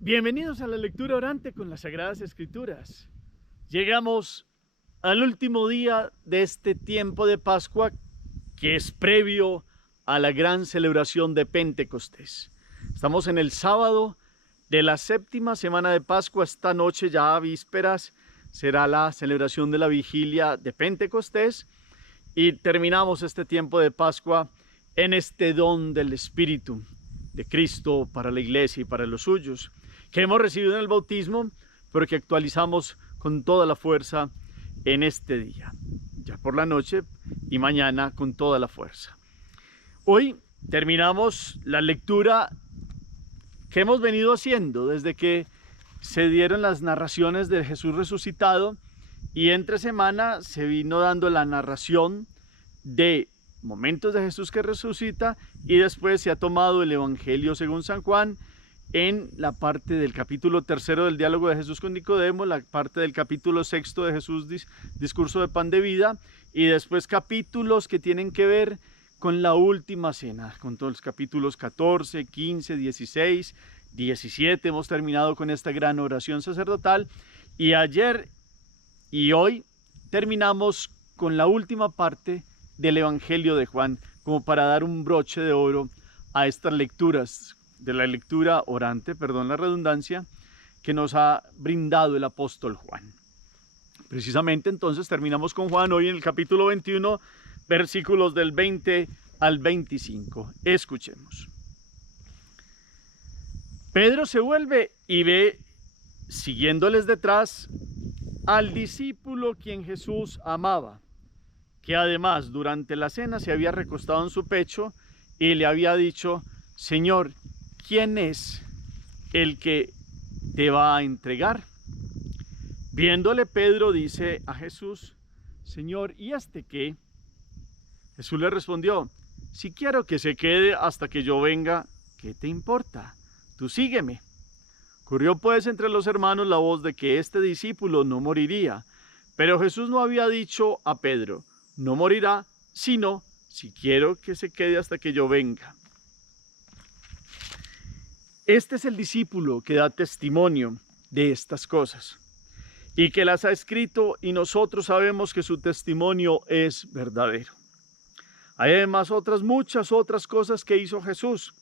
Bienvenidos a la lectura orante con las Sagradas Escrituras. Llegamos al último día de este tiempo de Pascua, que es previo a la gran celebración de Pentecostés. Estamos en el sábado de la séptima semana de Pascua. Esta noche, ya a vísperas, será la celebración de la vigilia de Pentecostés y terminamos este tiempo de Pascua en este don del Espíritu de Cristo para la iglesia y para los suyos, que hemos recibido en el bautismo, pero que actualizamos con toda la fuerza en este día, ya por la noche, y mañana con toda la fuerza. Hoy terminamos la lectura que hemos venido haciendo desde que se dieron las narraciones de Jesús resucitado, y entre semana se vino dando la narración de momentos de Jesús que resucita, y después se ha tomado el Evangelio según San Juan en la parte del capítulo 3 del diálogo de Jesús con Nicodemo, la parte del capítulo 6 de Jesús, discurso de pan de vida, y después capítulos que tienen que ver con la última cena, con todos los capítulos 14, 15, 16, 17. Hemos terminado con esta gran oración sacerdotal, y ayer y hoy terminamos con la última parte del Evangelio de Juan, como para dar un broche de oro a estas lecturas, de la lectura orante, perdón la redundancia, que nos ha brindado el apóstol Juan. Precisamente entonces terminamos con Juan hoy en el capítulo 21, versículos del 20 al 25. Escuchemos. Pedro se vuelve y ve, siguiéndoles detrás, al discípulo quien Jesús amaba, que además durante la cena se había recostado en su pecho y le había dicho: Señor, ¿quién es el que te va a entregar? Viéndole, Pedro dice a Jesús: Señor, ¿y este qué? Jesús le respondió: si quiero que se quede hasta que yo venga, ¿qué te importa? Tú sígueme. Corrió pues entre los hermanos la voz de que este discípulo no moriría, pero Jesús no había dicho a Pedro: no morirá, sino si quiero que se quede hasta que yo venga. Este es el discípulo que da testimonio de estas cosas y que las ha escrito, y nosotros sabemos que su testimonio es verdadero. Hay además muchas otras cosas que hizo Jesús.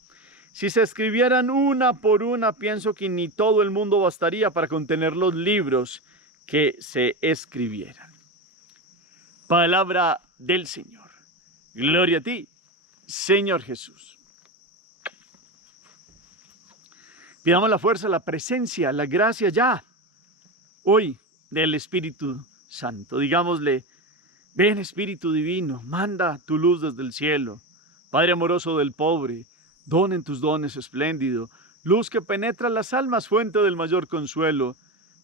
Si se escribieran una por una, pienso que ni todo el mundo bastaría para contener los libros que se escribieran. Palabra del Señor. Gloria a ti, Señor Jesús. Pidamos la fuerza, la presencia, la gracia ya, hoy, del Espíritu Santo. Digámosle: ven Espíritu Divino, manda tu luz desde el cielo. Padre amoroso del pobre, don en tus dones espléndido, luz que penetra las almas, fuente del mayor consuelo.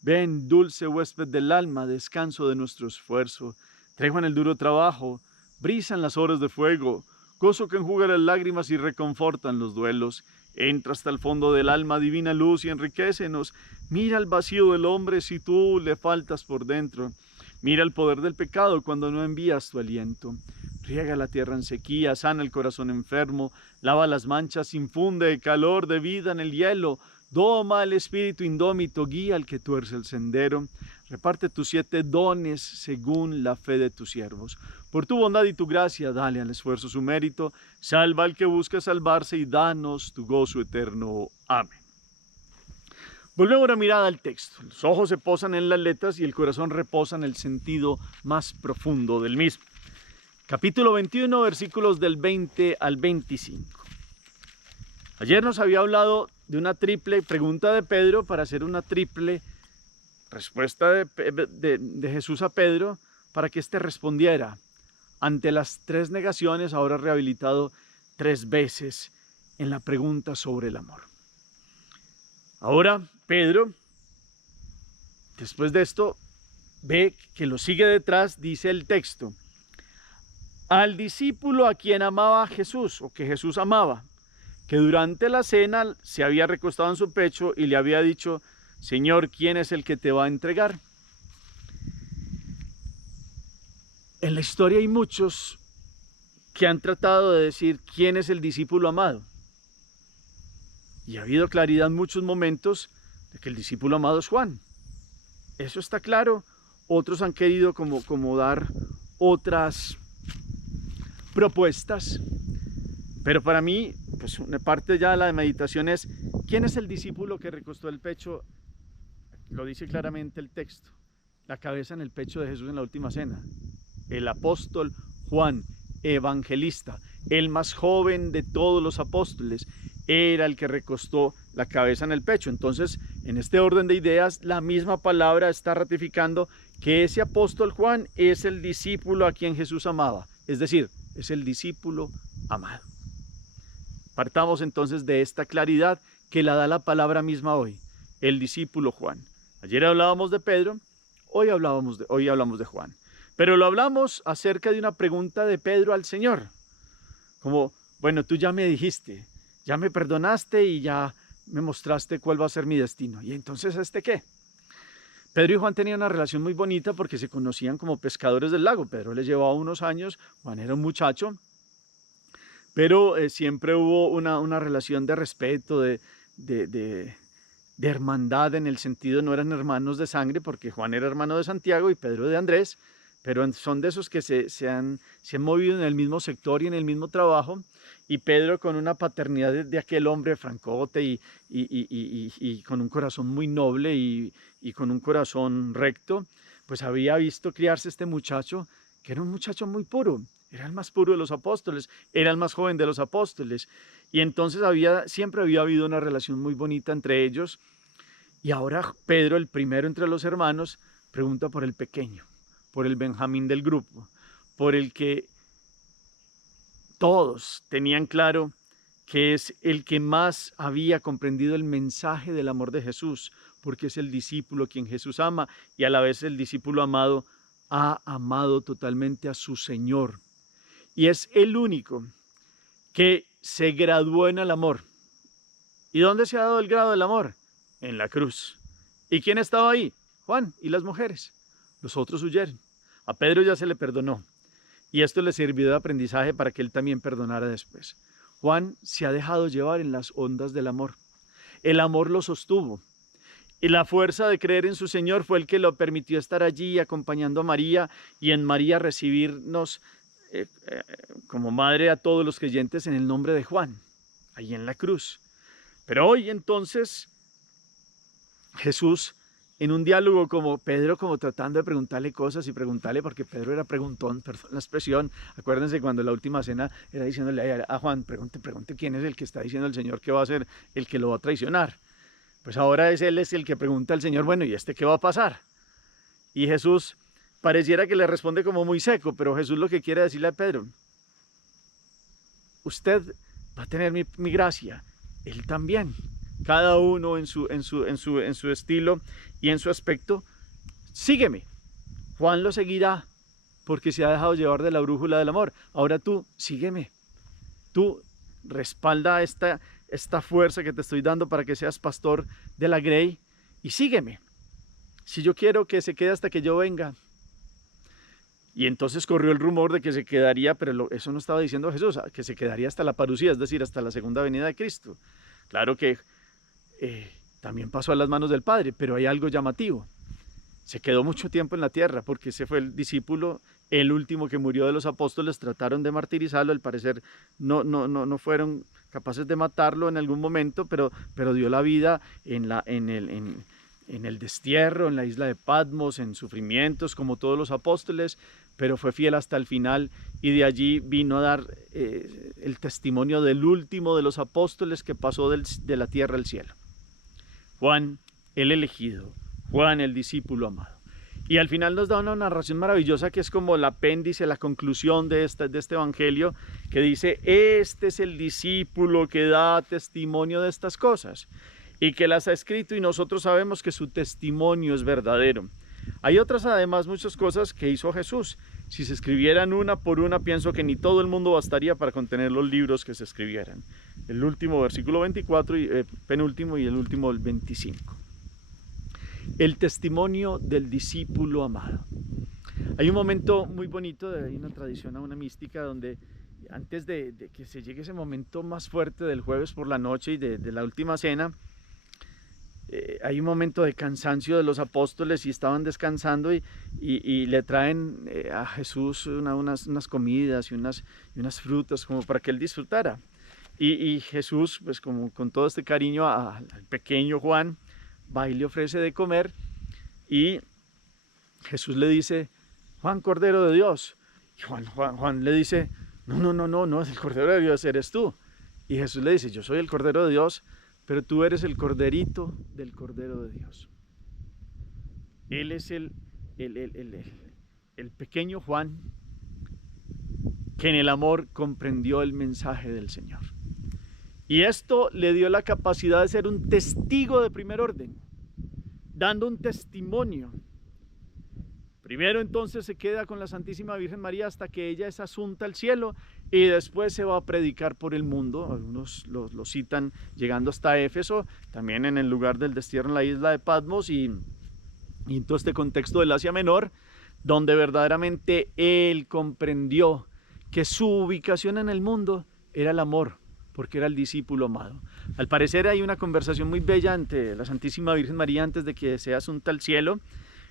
Ven, dulce huésped del alma, descanso de nuestro esfuerzo. Tregua en el duro trabajo, brisa en las horas de fuego, gozo que enjuga las lágrimas y reconfortan los duelos. Entra hasta el fondo del alma, divina luz, y enriquécenos. Mira el vacío del hombre si tú le faltas por dentro. Mira el poder del pecado cuando no envías tu aliento. Riega la tierra en sequía, sana el corazón enfermo, lava las manchas, infunde calor de vida en el hielo. Doma al espíritu indómito, guía al que tuerce el sendero. Reparte tus 7 dones según la fe de tus siervos. Por tu bondad y tu gracia, dale al esfuerzo su mérito. Salva al que busca salvarse y danos tu gozo eterno. Amén. Volvemos la mirada al texto. Los ojos se posan en las letras y el corazón reposa en el sentido más profundo del mismo. Capítulo 21, versículos del 20 al 25. Ayer nos había hablado de una triple pregunta de Pedro para hacer una triple respuesta de Jesús a Pedro, para que éste respondiera ante las 3 negaciones, ahora rehabilitado 3 veces en la pregunta sobre el amor. Ahora Pedro, después de esto, ve que lo sigue detrás, dice el texto: al discípulo a quien amaba Jesús, o que Jesús amaba, que durante la cena se había recostado en su pecho y le había dicho: Señor, ¿quién es el que te va a entregar? En la historia hay muchos que han tratado de decir quién es el discípulo amado. Y ha habido claridad en muchos momentos, de que el discípulo amado es Juan. Eso está claro. Otros han querido como dar otras propuestas, pero para mí, pues una parte ya de la meditación es, ¿quién es el discípulo que recostó el pecho? Lo dice claramente el texto, la cabeza en el pecho de Jesús en la última cena. El apóstol Juan, evangelista, el más joven de todos los apóstoles, era el que recostó la cabeza en el pecho. Entonces, en este orden de ideas, la misma palabra está ratificando que ese apóstol Juan es el discípulo a quien Jesús amaba, es decir, es el discípulo amado. Partamos entonces de esta claridad que la da la palabra misma hoy, el discípulo Juan. Ayer hablábamos de Pedro, hoy hablamos de Juan, pero lo hablamos acerca de una pregunta de Pedro al Señor, como, bueno, tú ya me dijiste, ya me perdonaste y ya me mostraste cuál va a ser mi destino, ¿y entonces qué? Pedro y Juan tenían una relación muy bonita porque se conocían como pescadores del lago. Pedro les llevaba unos años, Juan era un muchacho, pero siempre hubo una relación de respeto, de hermandad, en el sentido, no eran hermanos de sangre, porque Juan era hermano de Santiago y Pedro de Andrés, pero son de esos que se han movido en el mismo sector y en el mismo trabajo, y Pedro, con una paternidad de aquel hombre francote y con un corazón muy noble y con un corazón recto, pues había visto criarse este muchacho, que era un muchacho muy puro, era el más puro de los apóstoles, era el más joven de los apóstoles, y entonces siempre había habido una relación muy bonita entre ellos. Y ahora Pedro, el primero entre los hermanos, pregunta por el pequeño, por el Benjamín del grupo, por el que todos tenían claro que es el que más había comprendido el mensaje del amor de Jesús, porque es el discípulo quien Jesús ama, y a la vez el discípulo amado ha amado totalmente a su Señor. Y es el único que se graduó en el amor. ¿Y dónde se ha dado el grado del amor? En la cruz. ¿Y quién estaba ahí? Juan y las mujeres. Los otros huyeron. A Pedro ya se le perdonó. Y esto le sirvió de aprendizaje para que él también perdonara después. Juan se ha dejado llevar en las ondas del amor. El amor lo sostuvo. Y la fuerza de creer en su Señor fue el que lo permitió estar allí acompañando a María, y en María recibirnos como madre a todos los creyentes en el nombre de Juan, ahí en la cruz. Pero hoy entonces Jesús, en un diálogo como Pedro, como tratando de preguntarle cosas y preguntarle, porque Pedro era preguntón, perdón la expresión, acuérdense cuando la última cena era diciéndole a Juan, pregunte quién es el que está diciendo el Señor que va a ser el que lo va a traicionar. Pues ahora él es el que pregunta al Señor, bueno, ¿y qué va a pasar? Y Jesús pareciera que le responde como muy seco, pero Jesús lo que quiere decirle a Pedro, usted va a tener mi gracia, él también. Cada uno en su estilo y en su aspecto. Sígueme. Juan lo seguirá porque se ha dejado llevar de la brújula del amor. Ahora tú, sígueme. Tú respalda esta fuerza que te estoy dando para que seas pastor de la Grey y sígueme. Si yo quiero que se quede hasta que yo venga. Y entonces corrió el rumor de que se quedaría, pero eso no estaba diciendo Jesús, que se quedaría hasta la parucía, es decir, hasta la segunda venida de Cristo. Claro que también pasó a las manos del Padre, pero hay algo llamativo. Se quedó mucho tiempo en la tierra porque ese fue el discípulo, el último que murió de los apóstoles. Trataron de martirizarlo, al parecer no fueron capaces de matarlo en algún momento, pero dio la vida en el destierro, en la isla de Patmos, en sufrimientos como todos los apóstoles, pero fue fiel hasta el final, y de allí vino a dar el testimonio del último de los apóstoles que pasó de la tierra al cielo. Juan, el elegido, Juan, el discípulo amado. Y al final nos da una narración maravillosa que es como el apéndice, la conclusión de este evangelio, que dice, este es el discípulo que da testimonio de estas cosas y que las ha escrito, y nosotros sabemos que su testimonio es verdadero. Hay otras, además, muchas cosas que hizo Jesús. Si se escribieran una por una, pienso que ni todo el mundo bastaría para contener los libros que se escribieran. El último, versículo 24, penúltimo, y el último, el 25. El testimonio del discípulo amado. Hay un momento muy bonito, hay una tradición, una mística, donde antes de que se llegue ese momento más fuerte del jueves por la noche y de la última cena, hay un momento de cansancio de los apóstoles y estaban descansando y le traen a Jesús unas comidas y unas frutas como para que él disfrutara. Y Jesús, pues como con todo este cariño al pequeño Juan, va y le ofrece de comer y Jesús le dice: Juan, Cordero de Dios. Y Juan le dice: no, el Cordero de Dios eres tú. Y Jesús le dice: yo soy el Cordero de Dios, pero tú eres el corderito del Cordero de Dios. Él es el pequeño Juan que en el amor comprendió el mensaje del Señor. Y esto le dio la capacidad de ser un testigo de primer orden, dando un testimonio. Primero entonces se queda con la Santísima Virgen María hasta que ella es asunta al cielo y después se va a predicar por el mundo. Algunos lo citan llegando hasta Éfeso, también en el lugar del destierro en la isla de Patmos y en todo este contexto del Asia Menor, donde verdaderamente él comprendió que su ubicación en el mundo era el amor, porque era el discípulo amado. Al parecer hay una conversación muy bella entre la Santísima Virgen María antes de que sea asunta al cielo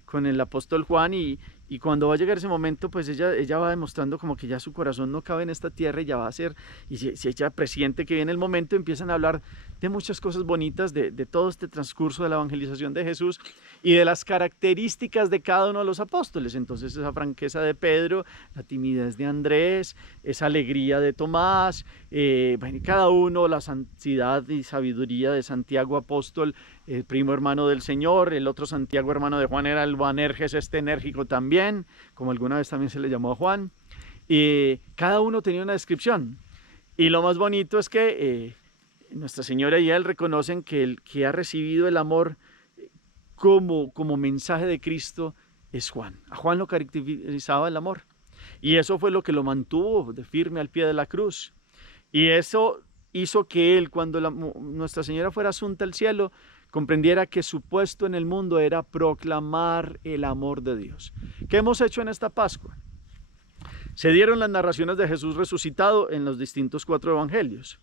con el apóstol Juan y cuando va a llegar ese momento, pues ella va demostrando como que ya su corazón no cabe en esta tierra y ya va a ser, y si ella presiente que viene el momento, empiezan a hablar de muchas cosas bonitas, de todo este transcurso de la evangelización de Jesús y de las características de cada uno de los apóstoles. Entonces esa franqueza de Pedro, la timidez de Andrés, esa alegría de Tomás, cada uno, la santidad y sabiduría de Santiago apóstol, el primo hermano del Señor. El otro Santiago hermano de Juan era el Boanerges, este enérgico también, como alguna vez también se le llamó a Juan. Cada uno tenía una descripción. Y lo más bonito es que Nuestra Señora y él reconocen que el que ha recibido el amor como mensaje de Cristo es Juan. A Juan lo caracterizaba el amor. Y eso fue lo que lo mantuvo de firme al pie de la cruz. Y eso hizo que él, cuando Nuestra Señora fuera asunta al cielo, comprendiera que su puesto en el mundo era proclamar el amor de Dios. ¿Qué hemos hecho en esta Pascua? Se dieron las narraciones de Jesús resucitado en los distintos 4 evangelios.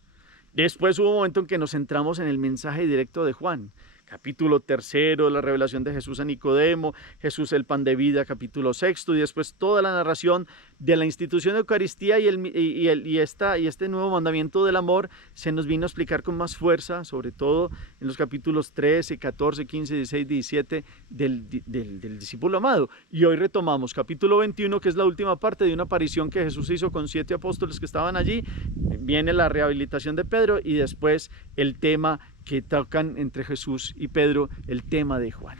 Después hubo un momento en que nos centramos en el mensaje directo de Juan. Capítulo 3, la revelación de Jesús a Nicodemo, Jesús el pan de vida, capítulo 6, y después toda la narración de la institución de Eucaristía y este nuevo mandamiento del amor se nos vino a explicar con más fuerza, sobre todo en los capítulos 13, 14, 15, 16, 17 del discípulo amado. Y hoy retomamos capítulo 21, que es la última parte de una aparición que Jesús hizo con 7 apóstoles que estaban allí. Viene la rehabilitación de Pedro y después el tema que tocan entre Jesús y Pedro, el tema de Juan.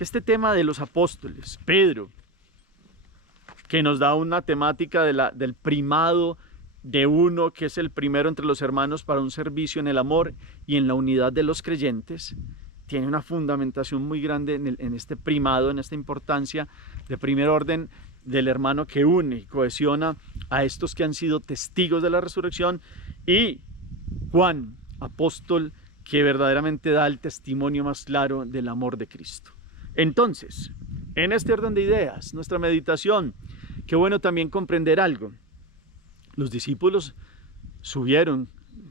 Este tema de los apóstoles, Pedro, que nos da una temática del primado de uno que es el primero entre los hermanos para un servicio en el amor y en la unidad de los creyentes, tiene una fundamentación muy grande en este primado, en esta importancia de primer orden del hermano que une y cohesiona a estos que han sido testigos de la resurrección, y Juan, apóstol, que verdaderamente da el testimonio más claro del amor de Cristo. Entonces, en este orden de ideas, nuestra meditación, qué bueno también comprender algo. Los discípulos subieron,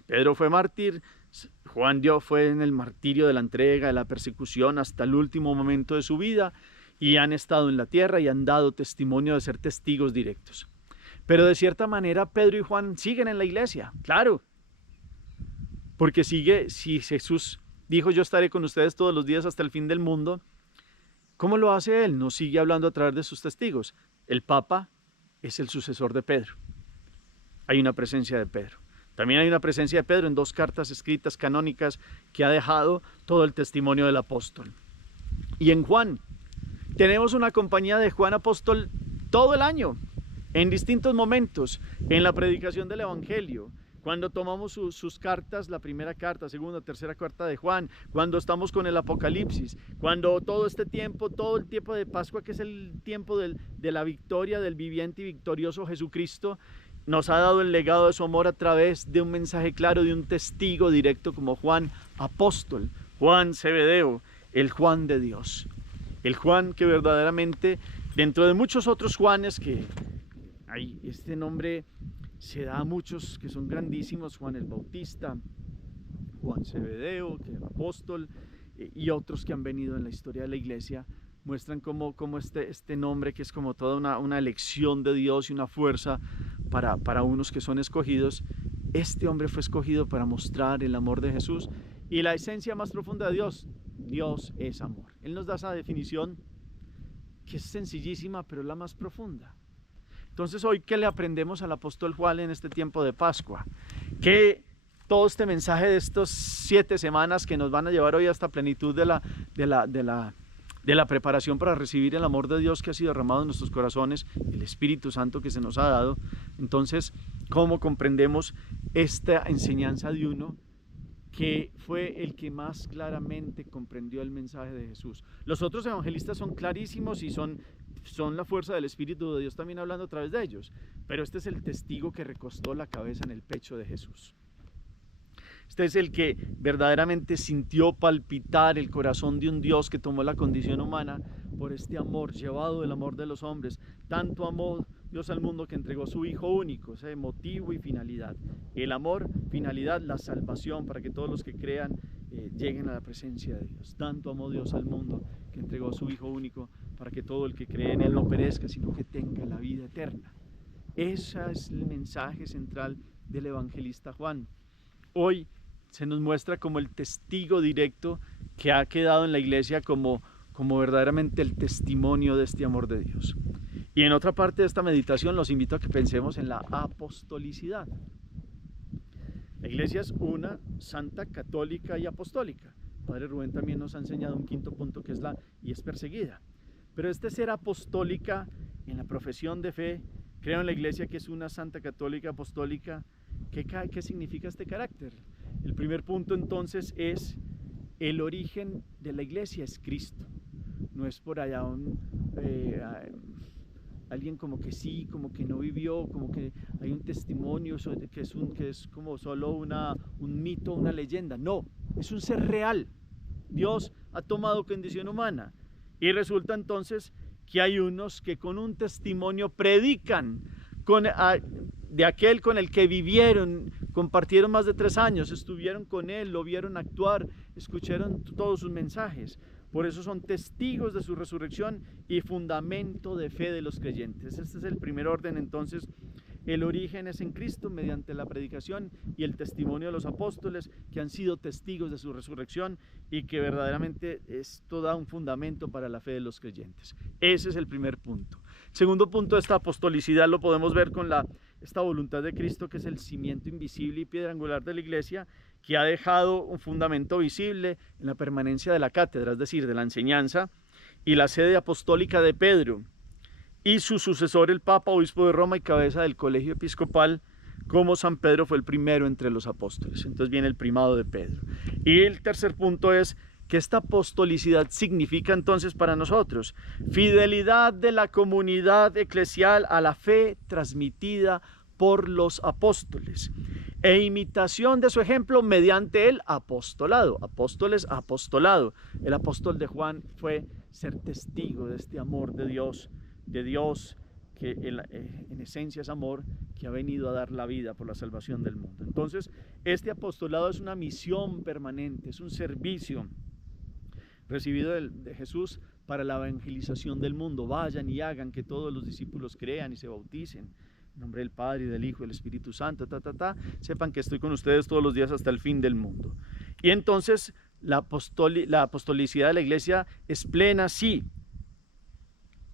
Pedro fue mártir, Juan fue en el martirio de la entrega, de la persecución hasta el último momento de su vida, y han estado en la tierra y han dado testimonio de ser testigos directos. Pero de cierta manera Pedro y Juan siguen en la iglesia, claro. Porque si Jesús dijo: yo estaré con ustedes todos los días hasta el fin del mundo, ¿cómo lo hace él? No sigue hablando a través de sus testigos. El Papa es el sucesor de Pedro. Hay una presencia de Pedro. También hay una presencia de Pedro en 2 cartas escritas canónicas que ha dejado todo el testimonio del apóstol. Y en Juan, tenemos una compañía de Juan apóstol todo el año, en distintos momentos, en la predicación del Evangelio. Cuando tomamos sus cartas, la primera carta, segunda, tercera carta de Juan, cuando estamos con el Apocalipsis, cuando todo el tiempo de Pascua, que es el tiempo de la victoria del viviente y victorioso Jesucristo, nos ha dado el legado de su amor a través de un mensaje claro, de un testigo directo como Juan apóstol, Juan Zebedeo, el Juan de Dios. El Juan que verdaderamente, dentro de muchos otros Juanes, que hay este nombre se da a muchos que son grandísimos: Juan el Bautista, Juan Zebedeo, que era apóstol, y otros que han venido en la historia de la iglesia, muestran cómo este nombre, que es como toda una elección de Dios y una fuerza para unos que son escogidos, este hombre fue escogido para mostrar el amor de Jesús y la esencia más profunda de Dios. Dios es amor. Él nos da esa definición que es sencillísima, pero es la más profunda. Entonces, hoy, ¿qué le aprendemos al apóstol Juan en este tiempo de Pascua? Que todo este mensaje de estas 7 semanas que nos van a llevar hoy hasta plenitud de la preparación para recibir el amor de Dios que ha sido derramado en nuestros corazones, el Espíritu Santo que se nos ha dado. Entonces, ¿cómo comprendemos esta enseñanza de uno que fue el que más claramente comprendió el mensaje de Jesús? Los otros evangelistas son clarísimos y son la fuerza del Espíritu de Dios también hablando a través de ellos, pero este es el testigo que recostó la cabeza en el pecho de Jesús. Este es el que verdaderamente sintió palpitar el corazón de un Dios que tomó la condición humana por este amor, llevado del amor de los hombres. Tanto amó Dios al mundo que entregó su Hijo único, ese motivo y finalidad. El amor, finalidad, la salvación para que todos los que crean lleguen a la presencia de Dios. Tanto amó Dios al mundo que entregó su Hijo único para que todo el que cree en Él no perezca, sino que tenga la vida eterna. Ese es el mensaje central del evangelista Juan. Hoy se nos muestra como el testigo directo que ha quedado en la iglesia como verdaderamente el testimonio de este amor de Dios. Y en otra parte de esta meditación los invito a que pensemos en la apostolicidad. La iglesia es una, santa, católica y apostólica. El Padre Rubén también nos ha enseñado un quinto punto que es perseguida. Pero ser apostólica en la profesión de fe, creo en la iglesia que es una santa, católica, apostólica. ¿Qué significa este carácter? El primer punto entonces es el origen de la iglesia es Cristo. No es por allá alguien como que sí, como que no vivió, como que hay un testimonio que es como solo un mito, una leyenda. No, es un ser real. Dios ha tomado condición humana y resulta entonces que hay unos que con un testimonio predican de aquel con el que vivieron, compartieron más de 3 años, estuvieron con él, lo vieron actuar, escucharon todos sus mensajes. Por eso son testigos de su resurrección y fundamento de fe de los creyentes. Este es el primer orden entonces. El origen es en Cristo mediante la predicación y el testimonio de los apóstoles que han sido testigos de su resurrección y que verdaderamente esto da un fundamento para la fe de los creyentes. Ese es el primer punto. El segundo punto de esta apostolicidad lo podemos ver con esta voluntad de Cristo, que es el cimiento invisible y piedra angular de la iglesia, que ha dejado un fundamento visible en la permanencia de la cátedra, es decir, de la enseñanza, y la sede apostólica de Pedro, y su sucesor, el Papa, obispo de Roma y cabeza del colegio episcopal, como San Pedro fue el primero entre los apóstoles. Entonces viene el primado de Pedro. Y el tercer punto es que esta apostolicidad significa entonces para nosotros fidelidad de la comunidad eclesial a la fe transmitida por los apóstoles e imitación de su ejemplo mediante el apostolado. Apóstoles, apostolado. El apóstol de Juan fue ser testigo de este amor de Dios que en esencia es amor, que ha venido a dar la vida por la salvación del mundo. Entonces, este apostolado es una misión permanente, es un servicio recibido de Jesús para la evangelización del mundo. Vayan y hagan que todos los discípulos crean y se bauticen en nombre del Padre y del Hijo y del Espíritu Santo, sepan que estoy con ustedes todos los días hasta el fin del mundo. Y entonces la apostolicidad de la iglesia es plena, sí,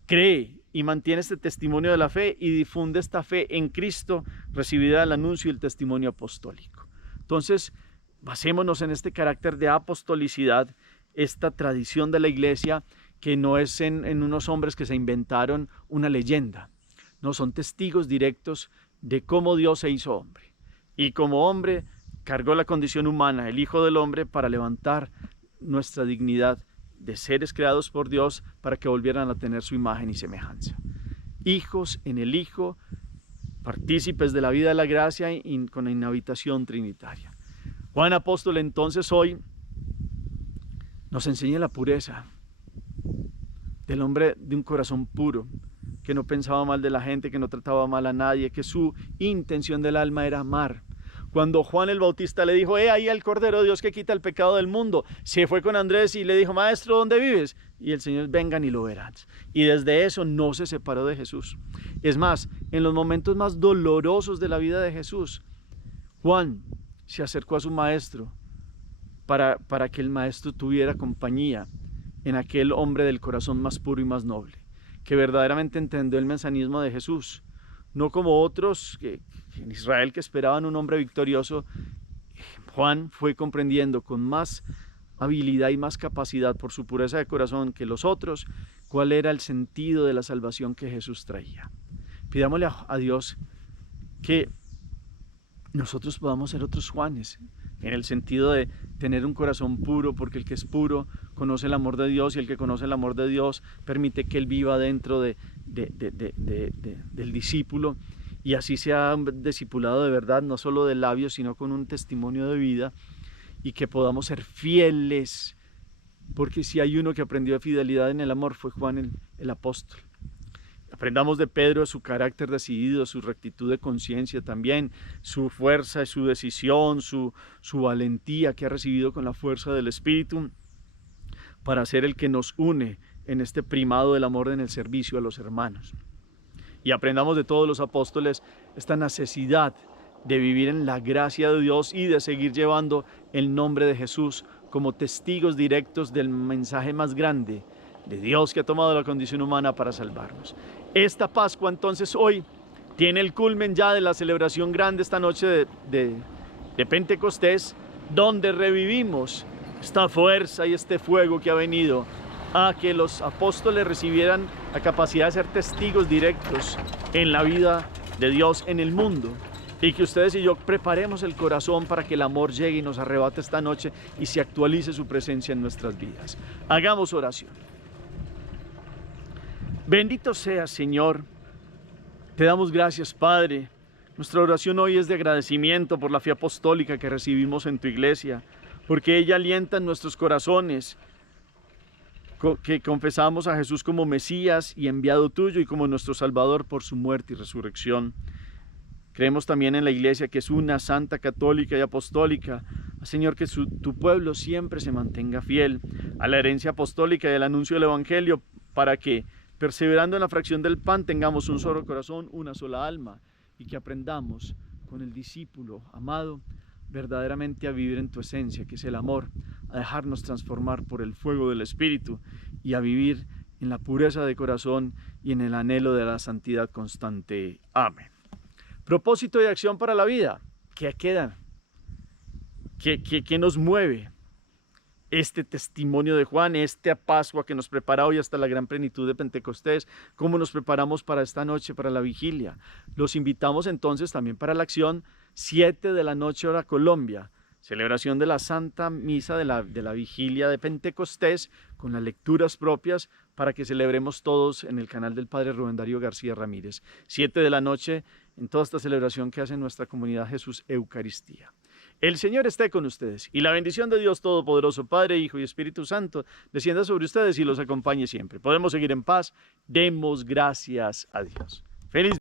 cree y mantiene este testimonio de la fe y difunde esta fe en Cristo recibida del anuncio y el testimonio apostólico. Entonces, basémonos en este carácter de apostolicidad, esta tradición de la iglesia que no es en unos hombres que se inventaron una leyenda, no, son testigos directos de cómo Dios se hizo hombre y como hombre cargó la condición humana, el Hijo del Hombre, para levantar nuestra dignidad de seres creados por Dios para que volvieran a tener su imagen y semejanza. Hijos en el Hijo, partícipes de la vida de la gracia y con la inhabitación trinitaria. Juan Apóstol entonces hoy nos enseña la pureza del hombre de un corazón puro, que no pensaba mal de la gente, que no trataba mal a nadie, que su intención del alma era amar. Cuando Juan el Bautista le dijo, ahí el Cordero de Dios que quita el pecado del mundo, se fue con Andrés y le dijo, maestro, ¿dónde vives? Y el Señor, vengan y lo verán. Y desde eso no se separó de Jesús. Es más, en los momentos más dolorosos de la vida de Jesús, Juan se acercó a su maestro para que el maestro tuviera compañía en aquel hombre del corazón más puro y más noble, que verdaderamente entendió el mesianismo de Jesús, no como otros en Israel que esperaban un hombre victorioso. Juan fue comprendiendo con más habilidad y más capacidad por su pureza de corazón que los otros cuál era el sentido de la salvación que Jesús traía. Pidámosle a Dios que nosotros podamos ser otros Juanes, en el sentido de tener un corazón puro, porque el que es puro conoce el amor de Dios, y el que conoce el amor de Dios permite que Él viva dentro del discípulo, y así sea un discipulado de verdad, no solo de labios, sino con un testimonio de vida, y que podamos ser fieles, porque si hay uno que aprendió de fidelidad en el amor fue Juan el apóstol. Aprendamos de Pedro su carácter decidido, su rectitud de conciencia también, su fuerza, su decisión, su valentía que ha recibido con la fuerza del Espíritu para ser el que nos une en este primado del amor en el servicio a los hermanos. Y aprendamos de todos los apóstoles esta necesidad de vivir en la gracia de Dios y de seguir llevando el nombre de Jesús como testigos directos del mensaje más grande de Dios que ha tomado la condición humana para salvarnos. Esta Pascua entonces hoy tiene el culmen ya de la celebración grande esta noche de Pentecostés, donde revivimos esta fuerza y este fuego que ha venido a que los apóstoles recibieran la capacidad de ser testigos directos en la vida de Dios en el mundo, y que ustedes y yo preparemos el corazón para que el amor llegue y nos arrebate esta noche y se actualice su presencia en nuestras vidas. Hagamos oración. Bendito seas, Señor. Te damos gracias, Padre. Nuestra oración hoy es de agradecimiento por la fe apostólica que recibimos en tu iglesia, porque ella alienta en nuestros corazones que confesamos a Jesús como Mesías y enviado tuyo y como nuestro Salvador por su muerte y resurrección. Creemos también en la iglesia que es una, santa, católica y apostólica. Señor, que tu pueblo siempre se mantenga fiel a la herencia apostólica y al anuncio del Evangelio, para que, perseverando en la fracción del pan, tengamos un solo corazón, una sola alma, y que aprendamos con el discípulo amado verdaderamente a vivir en tu esencia, que es el amor, a dejarnos transformar por el fuego del Espíritu y a vivir en la pureza de corazón y en el anhelo de la santidad constante. Amén. Propósito de acción para la vida. ¿Qué queda? ¿Qué nos mueve? Este testimonio de Juan, esta Pascua que nos prepara hoy hasta la gran plenitud de Pentecostés, cómo nos preparamos para esta noche, para la vigilia. Los invitamos entonces también para la acción 7 de la noche hora Colombia, celebración de la Santa Misa de la vigilia de Pentecostés, con las lecturas propias para que celebremos todos en el canal del Padre Rubén Darío García Ramírez. 7 de la noche en toda esta celebración que hace nuestra comunidad Jesús Eucaristía. El Señor esté con ustedes, y la bendición de Dios Todopoderoso, Padre, Hijo y Espíritu Santo, descienda sobre ustedes y los acompañe siempre. Podemos seguir en paz. Demos gracias a Dios. Feliz